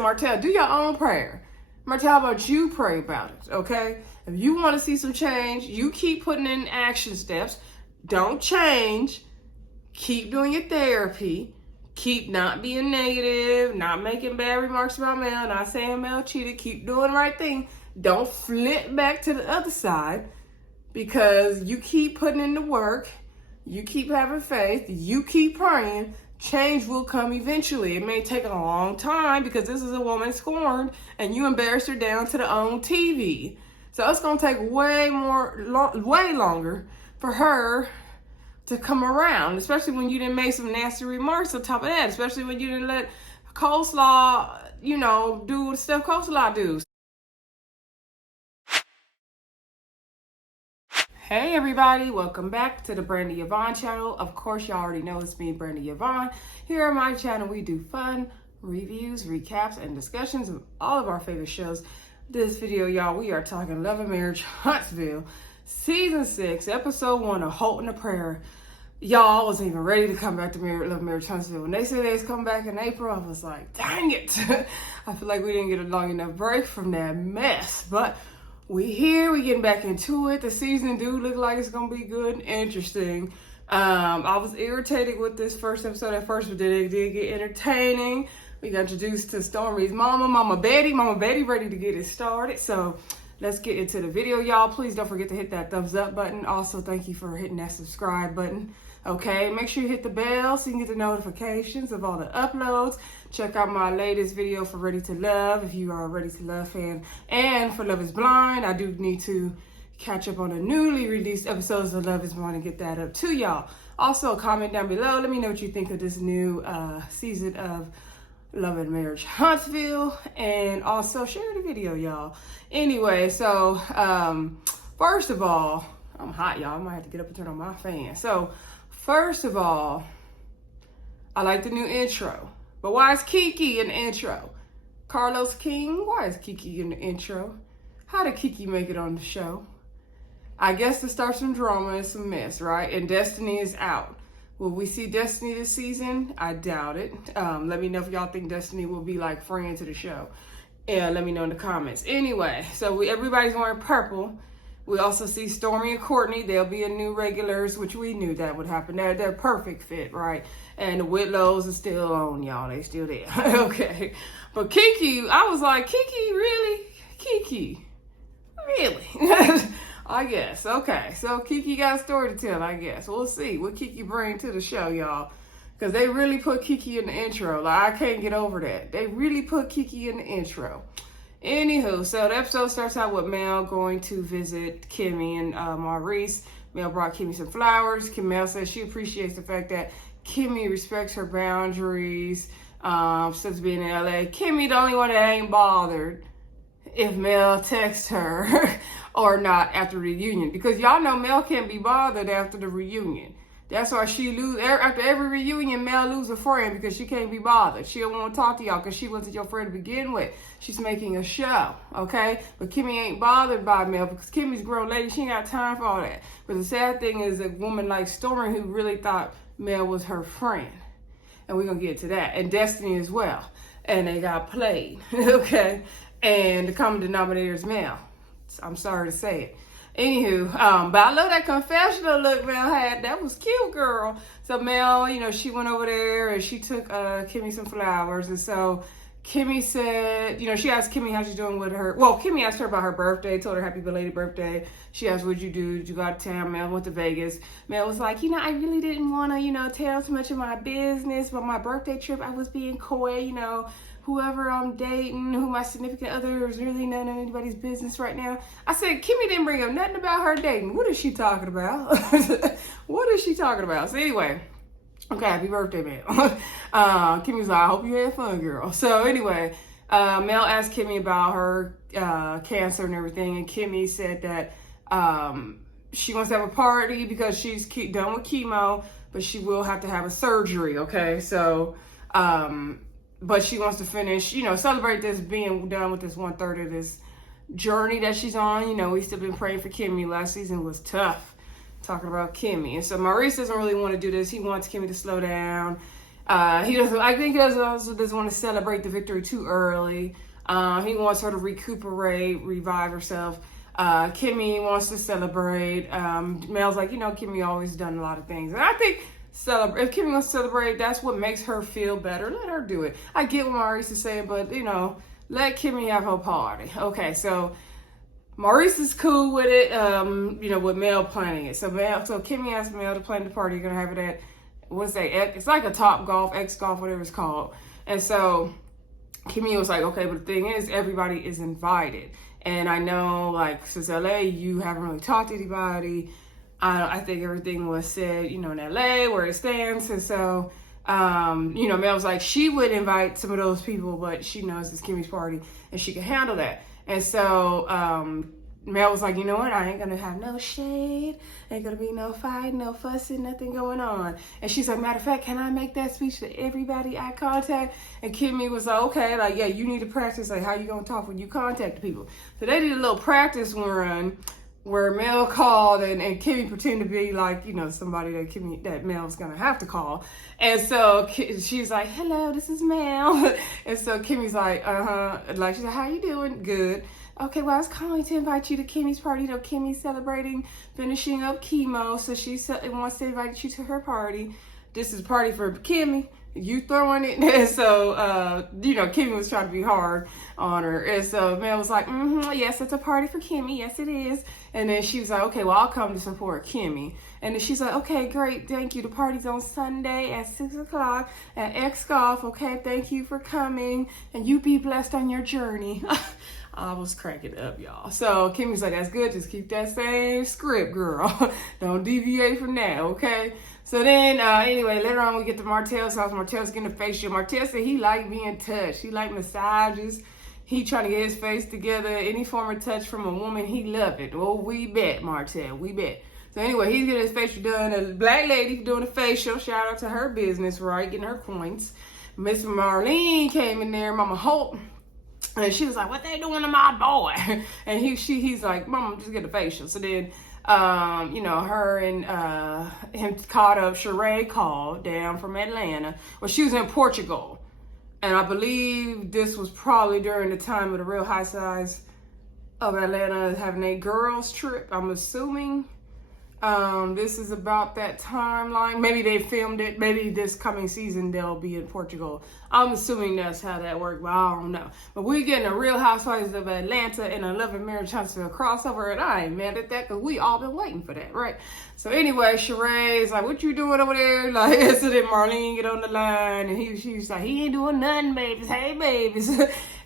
Martel, do your own prayer. Martel, how about you pray about it, okay? If you want to see some change, you keep putting in action steps. Don't change. Keep doing your therapy. Keep not being negative, not making bad remarks about Mel, not saying Mel cheated. Keep doing the right thing. Don't flip back to the other side because you keep putting in the work. You keep having faith. You keep praying. Change will come eventually. It may take a long time because this is a woman scorned and you embarrassed her down to the own TV. So it's going to take way longer for her to come around, especially when you didn't make some nasty remarks on top of that, especially when you didn't let coleslaw, do the stuff coleslaw do. Hey everybody, welcome back to the Brandy Yvonne channel. Of course, y'all already know it's me, Brandy Yvonne. Here on my channel, we do fun reviews, recaps, and discussions of all of our favorite shows. This video, y'all, we are talking Love and Marriage Huntsville, Season 6, Episode 1 of Holt and the Prayer. Y'all, I wasn't even ready to come back to Love and Marriage Huntsville. When they said they was coming back in April, I was like, dang it. I feel like we didn't get a long enough break from that mess, but we here, we getting back into it. The season do look like it's gonna be good and interesting. I was irritated with this first episode at first, but then it did get entertaining. We got introduced to Stormi's Mama Betty ready to get it started. So let's get into the video, y'all. Please don't forget to hit that thumbs up button. Also, thank you for hitting that subscribe button. Okay, make sure you hit the bell so you can get the notifications of all the uploads. Check out my latest video for Ready to Love if you are a Ready to Love fan. And for Love is Blind, I do need to catch up on the newly released episodes of Love is Blind and get that up to y'all. Also, comment down below. Let me know what you think of this new season of Love and Marriage Huntsville. And also, share the video, y'all. Anyway, so first of all, I'm hot, y'all. I might have to get up and turn on my fan. So, first of all, I like the new intro. But why is Kiki in the intro? Carlos King, why is Kiki in the intro? How did Kiki make it on the show? I guess to start some drama and some mess, right? And Destiny is out. Will we see Destiny this season? I doubt it. Let me know if y'all think Destiny will be like friend to the show. Yeah, let me know in the comments. Anyway, so everybody's wearing purple. We also see Stormi and Courtney. They'll be in new regulars, which we knew that would happen. They're perfect fit, right? And the Whitlows are still on, y'all. They still there. Okay. But Kiki, I was like, Kiki, really? Kiki? Really? I guess. Okay. So Kiki got a story to tell, I guess. We'll see what Kiki bring to the show, y'all. Because they really put Kiki in the intro. Like, I can't get over that. They really put Kiki in the intro. Anywho, so the episode starts out with Mel going to visit Kimmie and Maurice. Mel brought Kimmie some flowers. Mel says she appreciates the fact that Kimmie respects her boundaries since being in LA. Kimmie the only one that ain't bothered if Mel texts her or not after the reunion. Because y'all know Mel can't be bothered after the reunion. That's why she after every reunion, Mel lose a friend because she can't be bothered. She don't want to talk to y'all because she wasn't your friend to begin with. She's making a show, okay? But Kimmie ain't bothered by Mel because Kimmie's a grown lady. She ain't got time for all that. But the sad thing is a woman like Stormi who really thought Mel was her friend. And we're going to get to that. And Destiny as well. And they got played, okay? And the common denominator is Mel. I'm sorry to say it. Anywho, but I love that confessional look Mel had. That was cute, girl. So Mel, she went over there and she took Kimmie some flowers. And so Kimmie said, she asked Kimmie how she's doing with her. Well, Kimmie asked her about her birthday, told her happy belated birthday. She asked, what'd you do? Did you go out of town? Mel went to Vegas. Mel was like, I really didn't want to, tell too much of my business. But my birthday trip, I was being coy, whoever I'm dating, who my significant other is really none of anybody's business right now. I said, Kimmie didn't bring up nothing about her dating. What is she talking about? What is she talking about? So anyway, okay, happy birthday, Mel. Kimmie's like, I hope you had fun, girl. So anyway, Mel asked Kimmie about her cancer and everything, and Kimmie said that she wants to have a party because she's done with chemo, but she will have to have a surgery, okay? So, but she wants to finish, celebrate this being done with this 1/3 of this journey that she's on. We've still been praying for Kimmie. Last season was tough, talking about Kimmie. And so Maurice doesn't really want to do this. He wants Kimmie to slow down He doesn't. I think he also doesn't want to celebrate the victory too early. He wants her to recuperate, revive herself. Kimmie wants to celebrate. Mel's like, Kimmie always done a lot of things, and I think if Kimmie wants to celebrate, that's what makes her feel better. Let her do it. I get what Maurice is saying, but let Kimmie have her party. Okay, so Maurice is cool with it. With Mel planning it. So Kimmie asked Mel to plan the party. You're gonna have it at what's that? It's like a Top Golf, X Golf, whatever it's called. And so Kimmie was like, okay, but the thing is, everybody is invited. And I know, like, since LA, you haven't really talked to anybody. I think everything was said, in LA, where it stands. And so, Mel was like, she would invite some of those people, but she knows it's Kimmie's party and she can handle that. And so, Mel was like, you know what? I ain't going to have no shade. Ain't going to be no fight, no fussing, nothing going on. And she's like, matter of fact, can I make that speech to everybody I contact? And Kimmie was like, okay, like, yeah, you need to practice, like, how you going to talk when you contact the people. So they did a little practice run where Mel called and Kimmie pretended to be like, somebody that Mel's going to have to call. And so she's like, hello, this is Mel. And so Kimmie's like, like, she's like, how you doing? Good. Okay, well, I was calling to invite you to Kimmie's party. Kimmie's celebrating finishing up chemo, so she wants to invite you to her party. This is a party for Kimmie. You throwing it. And so, Kimmie was trying to be hard on her. And so Mel was like, yes, it's a party for Kimmie. Yes, it is. And then she was like, okay, well, I'll come to support Kimmie. And then she's like, okay, great. Thank you. The party's on Sunday at 6 o'clock at X Golf. Okay, thank you for coming. And you be blessed on your journey. I was cracking up, y'all. So Kimmie's like, that's good. Just keep that same script, girl. Don't deviate from that, okay? So then, anyway, later on we get to Martel's house. Martel's getting a facial. Martel said he liked being touched. He liked massages. He trying to get his face together. Any form of touch from a woman, he loved it. Oh, we bet, Martel. We bet. So anyway, he's getting his facial done. A black lady doing a facial. Shout out to her business, right? Getting her coins. Miss Marlene came in there, Mama Holt. And she was like, what they doing to my boy? And he's like, Mama, just get a facial. So then, her and him caught up. Sheree called down from Atlanta. Well, she was in Portugal. And I believe this was probably during the time of the Real Housewives of Atlanta having a girls trip. I'm assuming this is about that timeline. Maybe they filmed it. Maybe this coming season they'll be in Portugal. I'm assuming that's how that worked, but I don't know. But we're getting a Real Housewives of Atlanta and a Love and Marriage Huntsville crossover, and I ain't mad at that because we all been waiting for that, right? So anyway, Sheree's like, what you doing over there? Like, so then Marlene get on the line, and she's like, he ain't doing nothing, babies. Hey, babies.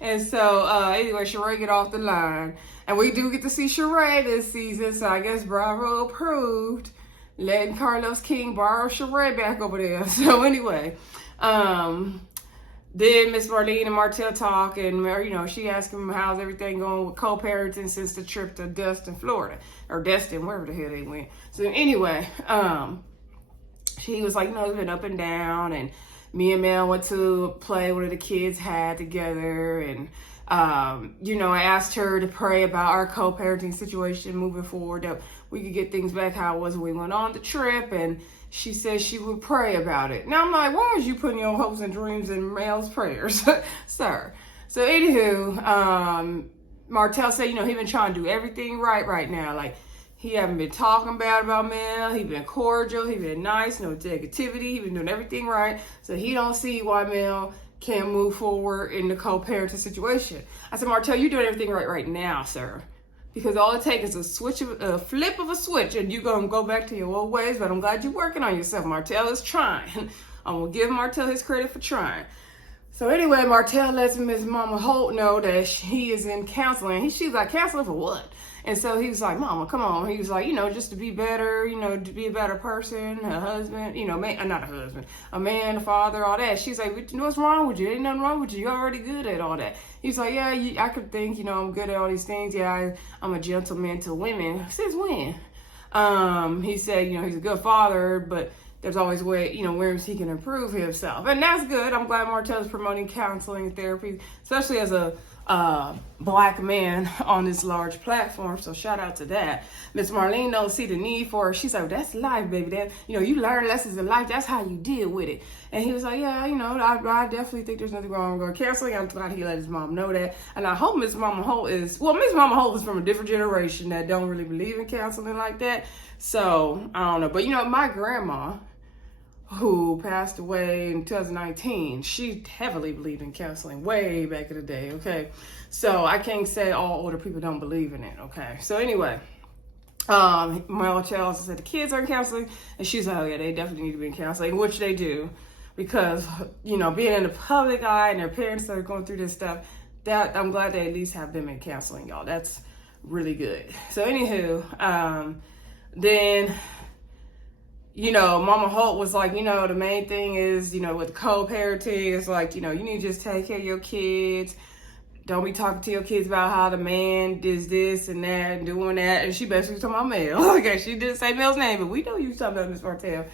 And so anyway, Sheree get off the line. And we do get to see Sheree this season, so I guess Bravo approved letting Carlos King borrow Sheree back over there. So anyway, then Miss Marlene and Martel talk, and she asked him how's everything going with co-parenting since the trip to Destin, Florida, or Destin, wherever the hell they went. So anyway, she was like, it's been up and down, and me and Mel went to play one of the kids had together, and I asked her to pray about our co-parenting situation moving forward, that we could get things back how it was when we went on the trip, and she said she would pray about it. Now I'm like, why is you putting your hopes and dreams in Mel's prayers, sir? So anywho, Martel said, he been trying to do everything right now. Like, he haven't been talking bad about Mel. He been cordial. He been nice. No negativity. He been doing everything right. So he don't see why Mel can't move forward in the co-parenting situation. I said, Martel, you're doing everything right now, sir. Because all it takes is a flip of a switch, and you're going to go back to your old ways. But I'm glad you're working on yourself. Martel is trying. I'm going to give Martel his credit for trying. So anyway, Martel lets Miss Mama Holt know that he is in counseling. She's like, counseling for what? And so he was like, Mama, come on. He was like, just to be better, to be a better person, a husband, not a husband, a man, a father, all that. She's like, what's wrong with you? Ain't nothing wrong with you. You're already good at all that. He's like, yeah, I could think, I'm good at all these things. Yeah, I'm a gentleman to women. Since when? He said, he's a good father, but there's always ways he can improve himself. And that's good. I'm glad Martel's promoting counseling and therapy, especially as a black men on this large platform. So shout out to that. Miss Marlene don't see the need for it. She's like, that's life, baby. That, you learn lessons in life. That's how you deal with it. And he was like, yeah, I definitely think there's nothing wrong with canceling. I'm glad he let his mom know that. And I hope Miss Mama Holt is from a different generation that don't really believe in counseling like that. So I don't know. But my grandma, who passed away in 2019, she heavily believed in counseling way back in the day, okay? So I can't say all older people don't believe in it, okay? So anyway, Martel said the kids are in counseling, and she's like, oh yeah, they definitely need to be in counseling, which they do, because, being in the public eye and their parents that are going through this stuff, that I'm glad they at least have them in counseling, y'all. That's really good. So anywho, then... Mama Holt was like, the main thing is, with co-parenting, it's like, you need to just take care of your kids. Don't be talking to your kids about how the man does this and that and doing that. And she basically was talking about Mel. Okay, she didn't say Mel's name, but we know you was talking about Miss Martel.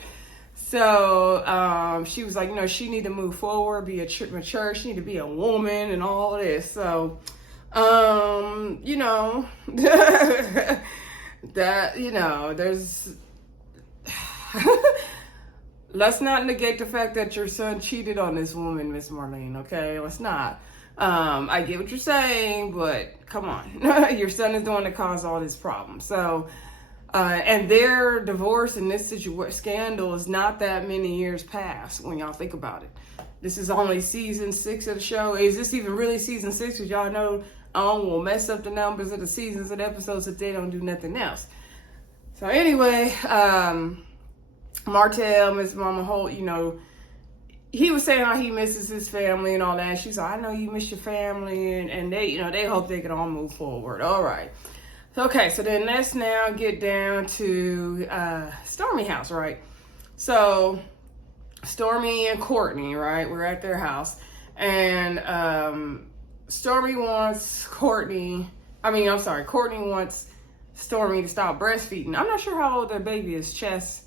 So she was like, she need to move forward, be mature. She need to be a woman and all this. So, that, there's... Let's not negate the fact that your son cheated on this woman, Miss Marlene, okay? Let's not. I get what you're saying, but come on. Your son is the one that caused all this problem. So, and their divorce and this scandal is not that many years past when y'all think about it. This is only season 6 of the show. Is this even really season 6? Because y'all know will mess up the numbers of the seasons and episodes if they don't do nothing else. So anyway, Martel, Miss Mama Holt, he was saying how he misses his family and all that. She's like, I know you miss your family, and they, they hope they can all move forward. All right. Okay, so then let's now get down to Stormi house, right? So Stormi and Courtney, right? We're at their house, and Stormi wants Courtney wants Stormi to stop breastfeeding. I'm not sure how old their baby is, Chess.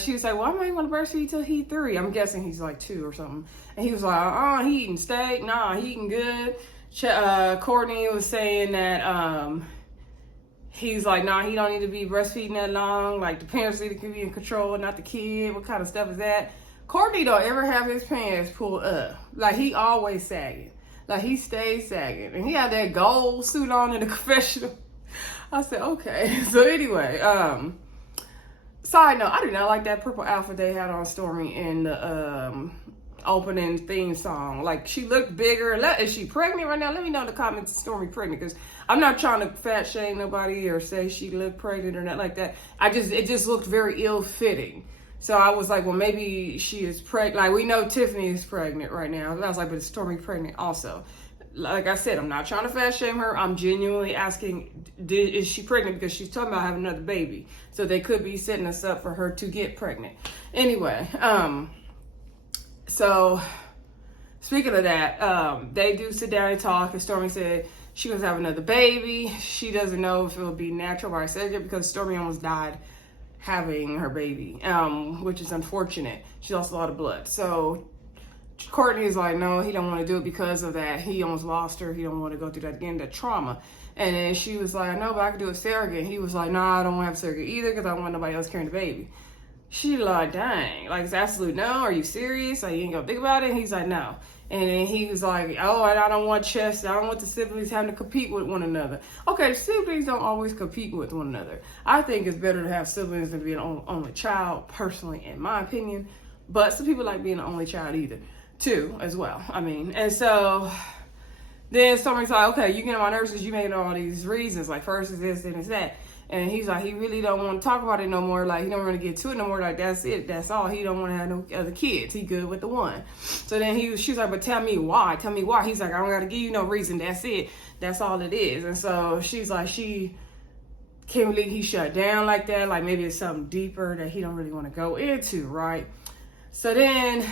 She was like, well, I might want to breastfeed till he's 3. I'm guessing he's like 2 or something. And he was like, he eating steak. Nah, he eating good. Courtney was saying that he's like, nah, he don't need to be breastfeeding that long. Like, the parents need to be in control, not the kid. What kind of stuff is that? Courtney don't ever have his pants pulled up. Like, he always sagging. Like, he stays sagging. And he had that gold suit on in the confessional. I said, okay. So anyway, side note, I do not like that purple outfit they had on Stormi in the opening theme song. Like, she looked bigger. Is she pregnant right now? Let me know in the comments if Stormi pregnant, because I'm not trying to fat shame nobody or say she looked pregnant or nothing like that. It just looked very ill-fitting. So I was like, well, maybe she is pregnant. Like, we know Tiffany is pregnant right now. I was like, but is Stormi pregnant also? Like I said, I'm not trying to fat shame her. I'm genuinely asking, is she pregnant? Because she's talking about having another baby. So they could be setting us up for her to get pregnant. Anyway, so speaking of that, they do sit down and talk. And Stormi said she was having another baby. She doesn't know if it will be natural by surgery because Stormi almost died having her baby, which is unfortunate. She lost a lot of blood. So Courtney is like, no, he don't want to do it because of that. He almost lost her. He don't want to go through that again, that trauma. And then she was like, I know, but I can do a surrogate. He was like, no, I don't want to have a surrogate either because I don't want nobody else carrying the baby. She like, dang, like, it's absolute no. Are you serious? Like, you ain't gonna think about it? And he's like, no. And then he was like, oh, I don't want chess. I don't want the siblings having to compete with one another. Okay, siblings don't always compete with one another. I think it's better to have siblings than being an only child, personally, in my opinion. But some people like being an only child too, as well. I mean, and so then Stormi's like, okay, you get on my nerves because you made all these reasons. Like, first is this, then it's that. And he's like, he really don't want to talk about it no more. Like, he don't want to get to it no more. Like, that's it. That's all. He don't want to have no other kids. He good with the one. So then she's like, but tell me why. Tell me why. He's like, I don't got to give you no reason. That's it. That's all it is. And so she's like, she can't believe he shut down like that. Like, maybe it's something deeper that he don't really want to go into, right? So then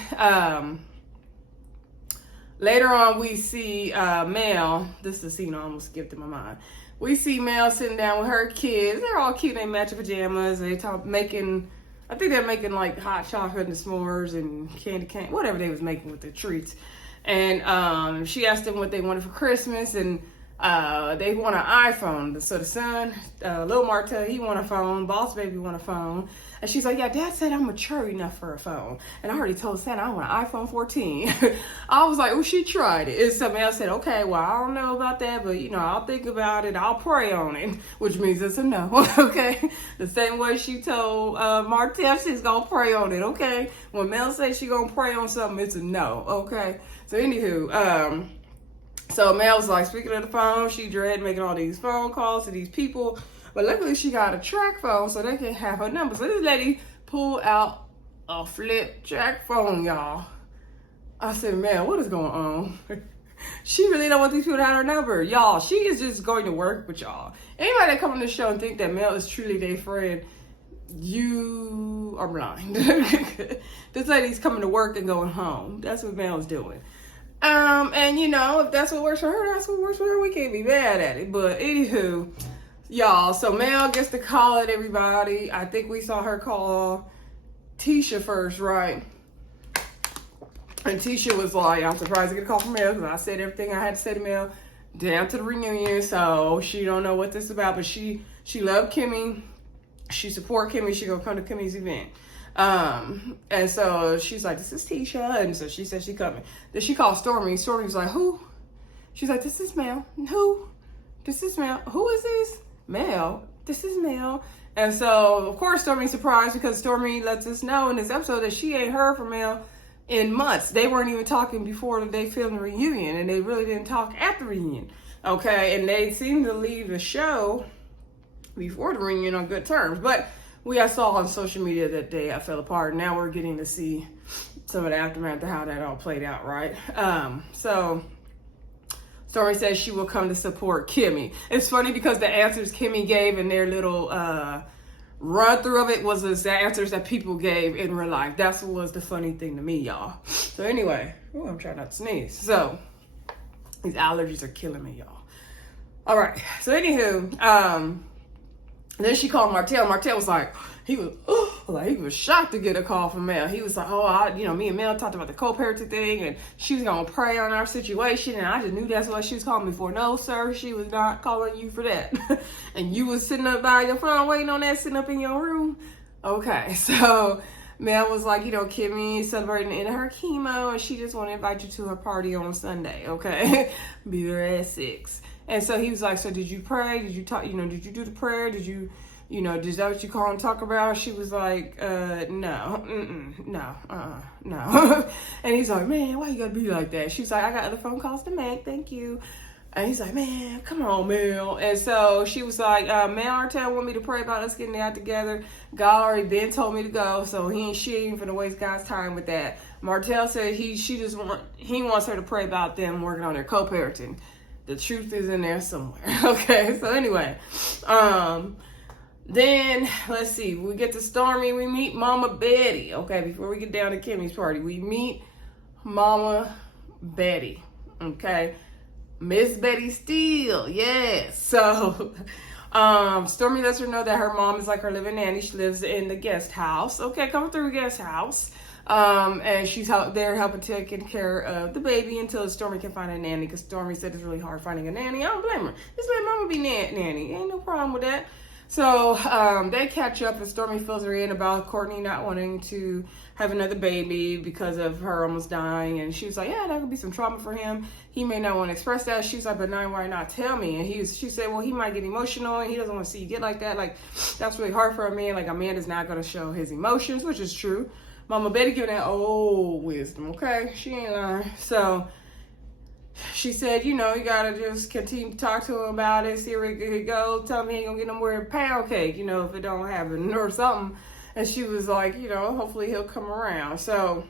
later on, we see Mel. This is the scene I almost skipped in my mind. We see Mel sitting down with her kids. They're all cute. They match pajamas. They I think they're making like hot chocolate and s'mores and candy cane, whatever they was making with the treats. And she asked them what they wanted for Christmas, and they want an iPhone. So the son, little Martel, he want a phone. Boss baby want a phone. And she's like, yeah, Dad said I'm mature enough for a phone. And I already told Santa I want an iPhone 14. I was like, oh, she tried it. And somebody else said, okay, well, I don't know about that, but, I'll think about it. I'll pray on it, which means it's a no, okay? The same way she told Martel she's going to pray on it, okay? When Mel says she's going to pray on something, it's a no, okay? So, anywho, so Mel was like, speaking of the phone, she dread making all these phone calls to these people. But luckily she got a track phone so they can have her number. So this lady pulled out a flip track phone, y'all. I said, man, what is going on? She really don't want these people to have her number. Y'all, she is just going to work with y'all. Anybody that come on the show and think that Mel is truly their friend, you are blind. This lady's coming to work and going home. That's what Mel's doing. And if that's what works for her, that's what works for her. We can't be mad at it. But anywho, y'all, so Mel gets to call it everybody. I think we saw her call Tisha first, right? And Tisha was like, I'm surprised to get a call from Mel because I said everything I had to say to Mel down to the reunion. So she don't know what this is about, but she loved Kimmie. She support Kimmie. She gonna come to Kimmie's event. And so she's like, this is Tisha. And so she said she coming. Then she called Stormi. Stormi was like, who? She's like, this is Mel. Who? This is Mel. Who is this? Mel. This is Mel. And so, of course, Stormi's surprised because Stormi lets us know in this episode that she ain't heard from Mel in months. They weren't even talking before they filmed the reunion, and they really didn't talk at the reunion. Okay, and they seemed to leave the show before the reunion on good terms. But we saw on social media that they fell apart. Now we're getting to see some of the aftermath of how that all played out, right? So Stormi says she will come to support Kimmie. It's funny because the answers Kimmie gave in their little run through of it was the answers that people gave in real life. That's what was the funny thing to me, y'all. So anyway, I'm trying not to sneeze. So these allergies are killing me, y'all. All right. So anywho, then she called Martel. Martel was like, he was shocked to get a call from Mel. He was like, me and Mel talked about the co-parenting thing, and she was gonna pray on our situation, and I just knew that's what she was calling me for. No, sir, she was not calling you for that. And you was sitting up by your phone waiting on that, sitting up in your room. Okay, so Mel was like, Kimmie celebrating in her chemo, and she just want to invite you to her party on Sunday. Okay, be there at 6. And so he was like, so did you pray? Did you talk, did you do the prayer? Did you, is that what you call and talk about? She was like, no. And he's like, man, why you gotta be like that? She's like, I got other phone calls to make, thank you. And he's like, man, come on, Mel. And so she was like, Mel Martel want me to pray about us getting out together. God already been told me to go, so she ain't finna waste God's time with that. Martel said he wants her to pray about them working on their co-parenting. The truth is in there somewhere. Okay, so anyway, then let's see. We get to Stormi. We meet Mama Betty. Okay, before we get down to Kimmie's party, we meet Mama Betty. Okay, Miss Betty Steele. Yes. So, Stormi lets her know that her mom is like her living nanny. She lives in the guest house. Okay, coming through guest house. And she's there helping taking care of the baby until Stormi can find a nanny, because Stormi said it's really hard finding a nanny. I don't blame her. Just let mama be nanny. Ain't no problem with that. So they catch up, and Stormi fills her in about Courtney not wanting to have another baby because of her almost dying. And she was like, yeah, that could be some trauma for him. He may not want to express that. She's like, but now why not tell me? And she said, well, he might get emotional, and he doesn't want to see you get like that. Like, that's really hard for a man. Like, a man is not going to show his emotions, which is true. Mama Betty giving that old wisdom, okay? She ain't lying. So she said, you gotta just continue to talk to him about it, see where he could go, tell him he ain't gonna get no more pound cake, if it don't happen or something. And she was like, hopefully he'll come around. So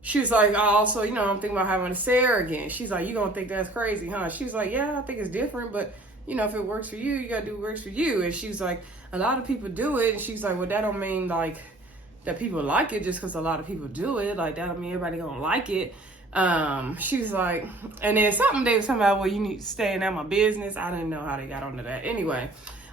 she was like, also, I'm thinking about having a Sarah again. She's like, you gonna think that's crazy, huh? She was like, yeah, I think it's different, but if it works for you, you gotta do what works for you. And she's like, a lot of people do it. And she's like, well, that don't mean like that people like it just because a lot of people do it. Like, that don't mean everybody gonna like it. She's like, and then something they was talking about, well, you need to stay in my business. I didn't know how they got onto that. Anyway,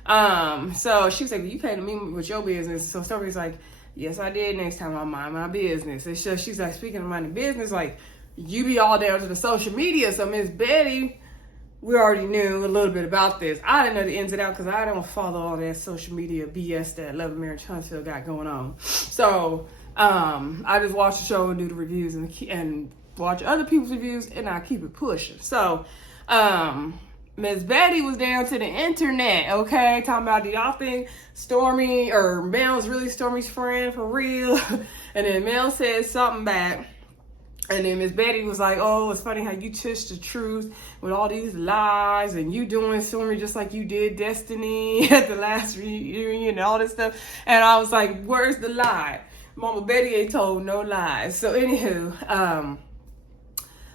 so she was like, well, you came to me with your business. So Stormi's like, Yes, I did. Next time I mind my business. It's just, she's like, speaking of minding business, like, you be all down to the social media. So Miss Betty, we already knew a little bit about this. I didn't know the ins and outs because I don't follow all that social media BS that Love and Marriage Huntsville got going on. So I just watch the show and do the reviews and watch other people's reviews, and I keep it pushing. So Miss Betty was down to the internet, okay, talking about, do y'all think Stormi or Mel is really Stormi's friend for real? And then Mel said something back. And then Miss Betty was like, oh, it's funny how you twist the truth with all these lies, and you doing Stormi just like you did Destiny at the last reunion and all this stuff. And I was like, where's the lie? Mama Betty ain't told no lies. So anywho,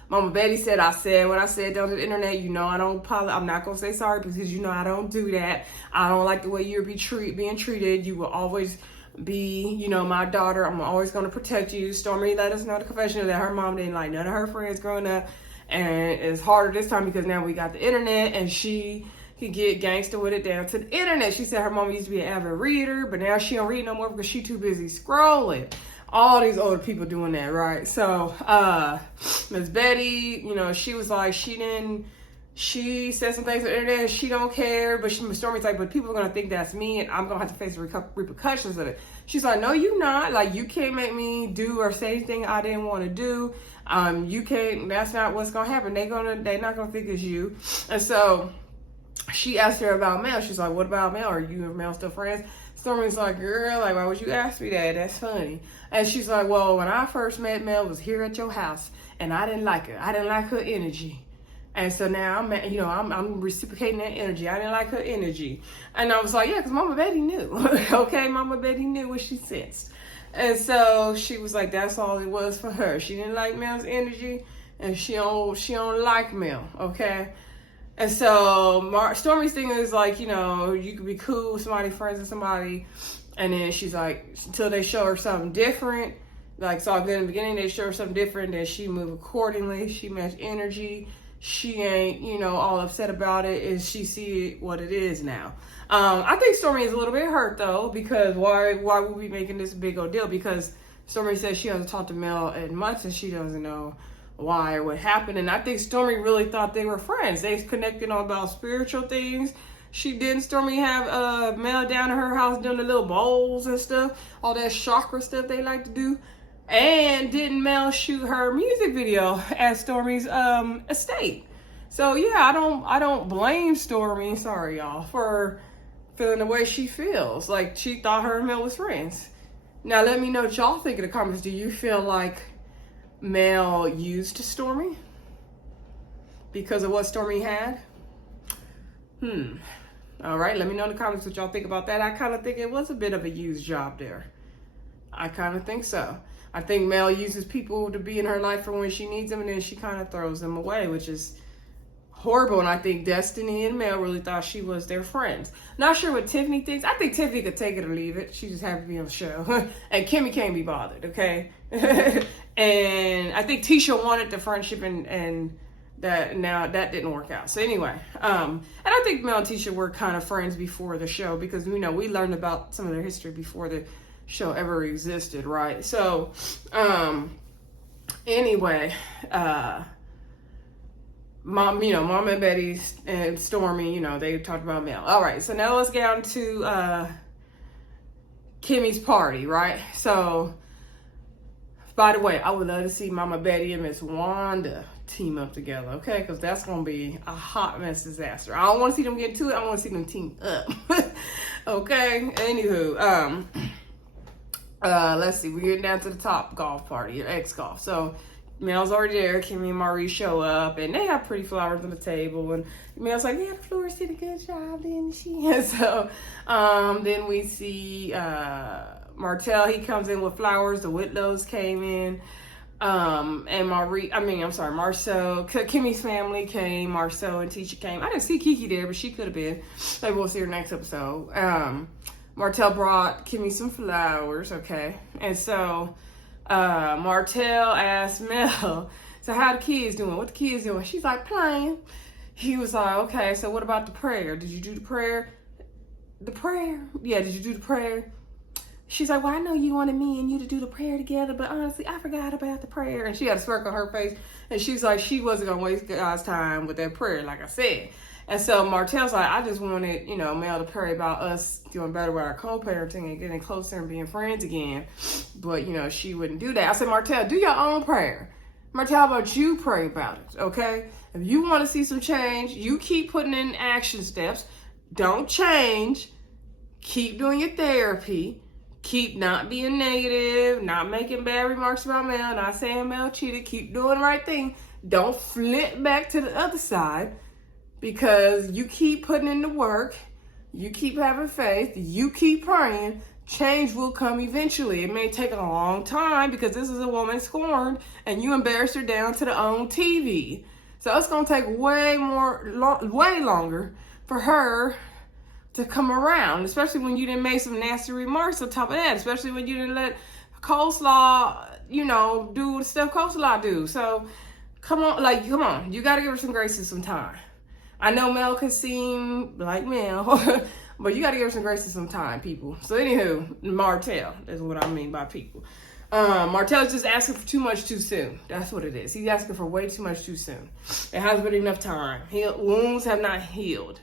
Mama Betty said, I said what I said on the internet. You know, I don't apologize. I'm not going to say sorry because, you know, I don't do that. I don't like the way you're being treated. You will always be, you know, my daughter. I'm always going to protect you. Stormi let us know the confession that her mom didn't like none of her friends growing up. And it's harder this time because now we got the internet, and she could get gangster with it down to the internet. She said her mom used to be an avid reader, but now she don't read no more because she too busy scrolling. All these older people doing that, right? So Miss Betty, you know, she was like, she said some things on the internet and she don't care, but Stormi's like, but people are gonna think that's me and I'm gonna have to face the repercussions of it. She's like, no, you not. Like, you can't make me do or say anything I didn't want to do. You can't, that's not what's gonna happen. They're not gonna think it's you. And so she asked her about Mel. She's like, what about Mel? Are you and Mel still friends? Stormi's like, girl, like, why would you ask me that? That's funny. And she's like, well, when I first met Mel, was here at your house, and I didn't like her. I didn't like her energy. And so now I'm reciprocating that energy. I didn't like her energy. And I was like, yeah, because Mama Betty knew. Okay, Mama Betty knew what she sensed. And so she was like, that's all it was for her. She didn't like Mel's energy, and she don't like Mel, okay? And so Stormi's thing is like, you know, you could be cool with somebody, friends with somebody, and then she's like, until they show her something different, like it's all good in the beginning, they show her something different, then she move accordingly, she match energy, she ain't, you know, all upset about it, and she see what it is now. I think Stormi is a little bit hurt though, because why would we be making this a big old deal? Because Stormi says she hasn't talked to Mel in months and she doesn't know why or what happened. And I think Stormi really thought they were friends. They connected on about spiritual things. Didn't Stormi have Mel down at her house doing the little bowls and stuff, all that chakra stuff they like to do? And didn't Mel shoot her music video at Stormi's estate? So yeah, I don't blame Stormi, sorry y'all, for feeling the way she feels. Like, she thought her and Mel was friends. Now let me know what y'all think in the comments. Do you feel like Mel used Stormi because of what Stormi had? All right, let me know in the comments what y'all think about that. I kind of think it was a bit of a used job there. I kind of think so. I think Mel uses people to be in her life for when she needs them, and then she kind of throws them away, which is horrible. And I think Destiny and Mel really thought she was their friends. Not sure what Tiffany thinks. I think Tiffany could take it or leave it. She just happy to be on the show. And Kimmie can't be bothered, okay? And I think Tisha wanted the friendship, and that now that didn't work out. So anyway, and I think Mel and Tisha were kind of friends before the show, because we learned about some of their history before the show ever existed, right? So anyway, Mama Betty and Stormi, they talked about Mel. All right, so now let's get on to Kimmie's party, right? So, by the way, I would love to see Mama Betty and Miss Wanda team up together, okay? Because that's going to be a hot mess disaster. I don't want to see them get into it. I want to see them team up. Okay? Anywho, let's see. We're getting down to the top golf party, X golf. So, Mel's already there. Kimmie and Marie show up, and they have pretty flowers on the table. And Mel's like, yeah, the florist did a good job, didn't she? And so, then we see Martel. He comes in with flowers. The Whitlows came in. And Marcel, Kimmie's family came. Marcel and Tisha came. I didn't see Kiki there, but she could have been. Maybe we'll see her next episode. Martel brought Kimmie some flowers, okay? And so, Martel asked Mel, so how the kids doing? What the kids doing? She's like, playing. He was like, okay, so what about the prayer? Did you do the prayer? The prayer? Yeah, did you do the prayer? she's like, well, I know you wanted me and you to do the prayer together, but honestly, I forgot about the prayer. And she had a smirk on her face. And she's like, she wasn't going to waste God's time with that prayer, like I said. And so Martel's like, I just wanted, Mel to pray about us doing better with our co-parenting and getting closer and being friends again. But, she wouldn't do that. I said, Martel, do your own prayer. Martel, how about you pray about it, okay? If you want to see some change, you keep putting in action steps. Don't change. Keep doing your therapy. Keep not being negative, not making bad remarks about Mel, not saying Mel cheated. Keep doing the right thing. Don't flip back to the other side. Because you keep putting in the work, you keep having faith, you keep praying, change will come eventually. It may take a long time because this is a woman scorned and you embarrassed her down to the own TV. So it's going to take way longer for her to come around, especially when you didn't make some nasty remarks on top of that, especially when you didn't let coleslaw, do the stuff coleslaw do. So come on, you got to give her some grace and some time. I know Mel can seem like Mel, but you got to give her some grace and some time, people. So anywho, Martel is what I mean by people. Martel's just asking for too much too soon. That's what it is. He's asking for way too much too soon. It hasn't been enough time. Wounds have not healed.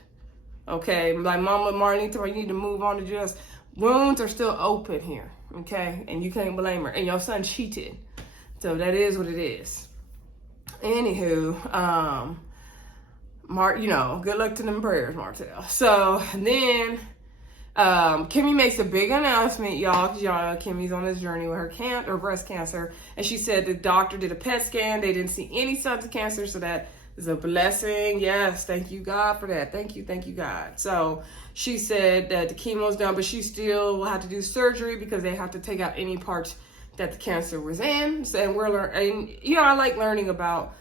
Okay, like Mama Marlene, you need to move on to just, wounds are still open here. Okay, and you can't blame her. And your son cheated. So that is what it is. Anywho, good luck to them prayers, Martel. So then, Kimmie makes a big announcement, y'all, because Kimmie's on this journey with her breast cancer, and she said the doctor did a PET scan. They didn't see any signs of cancer, so that is a blessing. Yes, thank you, God, for that. Thank you, God. So she said that the chemo's done, but she still will have to do surgery because they have to take out any parts that the cancer was in. So, and I like learning about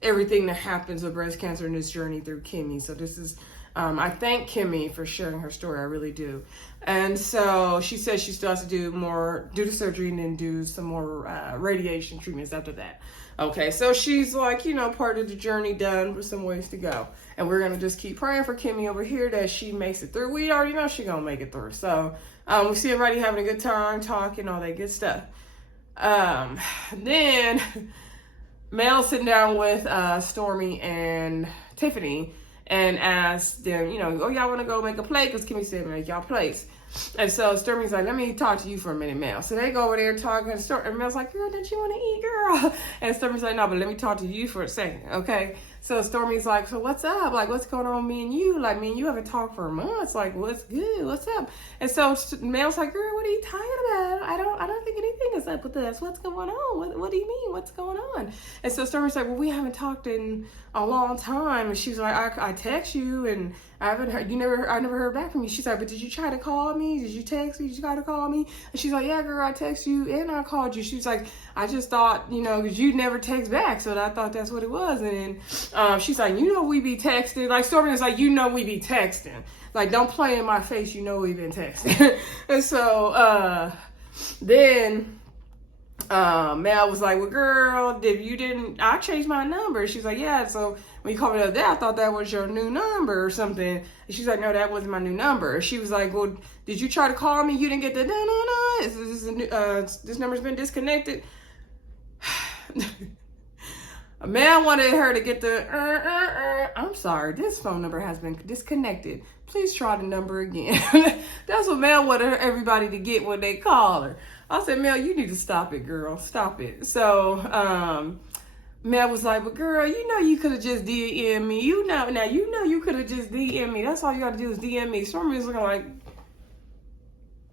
everything that happens with breast cancer in this journey through Kimmie. So this is, I thank Kimmie for sharing her story. I really do. And so she says she still has to do the surgery and then do some more radiation treatments after that. Okay, so she's like, part of the journey done with some ways to go. And we're going to just keep praying for Kimmie over here that she makes it through. We already know she's going to make it through. So we see everybody having a good time, talking, all that good stuff. Then Mel sitting down with Stormi and Tiffany and asked them, y'all want to go make a plate? Because Kimmie said, make y'all plates. And so Stormi's like, let me talk to you for a minute, Mel. So they go over there talking, and Mel's like, girl, don't you want to eat, girl? And Stormi's like, no, but let me talk to you for a second, okay? So Stormi's like, so what's up? Like, what's going on with me and you? Like, me and you haven't talked for months. Like, what's good? What's up? And so Mel's like, girl, what are you talking about? I don't think anything is up with us. What's going on? What do you mean? What's going on? And so Stormi's like, well, we haven't talked in a long time. And she's like, I text you and I haven't heard, I never heard back from you. She's like, but did you try to call me? Did you text me? Did you try to call me? And she's like, yeah, girl, I text you and I called you. She's like, I just thought, because you never text back. So I thought that's what it was. And she's like, we be texting. Like, Stormi is like, we be texting. Like, don't play in my face. We been texting. And so then Mel was like, well, girl, if you didn't, I changed my number. She's like, yeah. So when you called me the other day, I thought that was your new number or something. And she's like, no, that wasn't my new number. She was like, well, did you try to call me? You didn't get the no. This number's been disconnected. Mel wanted her to get the I'm sorry, this phone number has been disconnected. Please try the number again. That's what Mel wanted everybody to get when they call her. I said, Mel, you need to stop it, girl. Stop it. So Mel was like, but girl, you could have just DM me. You could have just DM me. That's all you got to do is DM me. Stormi was looking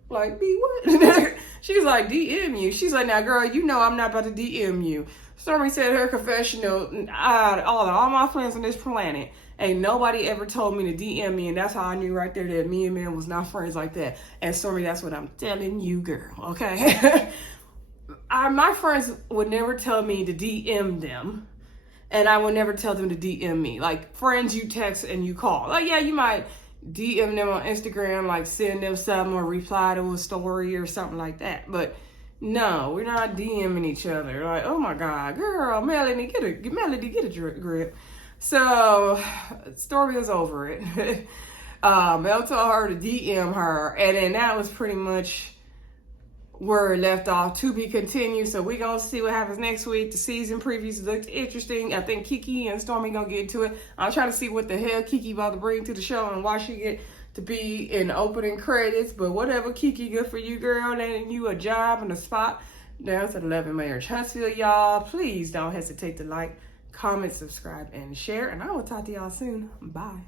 like be what? She's like, DM you. She's like, now, girl, I'm not about to DM you. Stormi said her confessional, all my friends on this planet, ain't nobody ever told me to DM me, and that's how I knew right there that me and Mel was not friends like that. And Stormi, that's what I'm telling you, girl, okay? My friends would never tell me to DM them, and I would never tell them to DM me. Like, friends you text and you call. Like, yeah, you might DM them on Instagram, like send them something or reply to a story or something like that, but no, we're not DMing each other. Like, oh my God, girl, Melody, get a grip. So Stormi was over it. Mel told her to DM her, and then that was pretty much where it left off. To be continued. So we're gonna see what happens next week. The season previews looked interesting. I think Kiki and Stormi gonna get into it. I'm trying to see what the hell Kiki about to bring to the show and why she get to be in opening credits. But whatever, Kiki, good for you, girl. Landing you a job and a spot down to 11 Marriage Huntsville, y'all. Please don't hesitate to like, comment, subscribe, and share. And I will talk to y'all soon. Bye.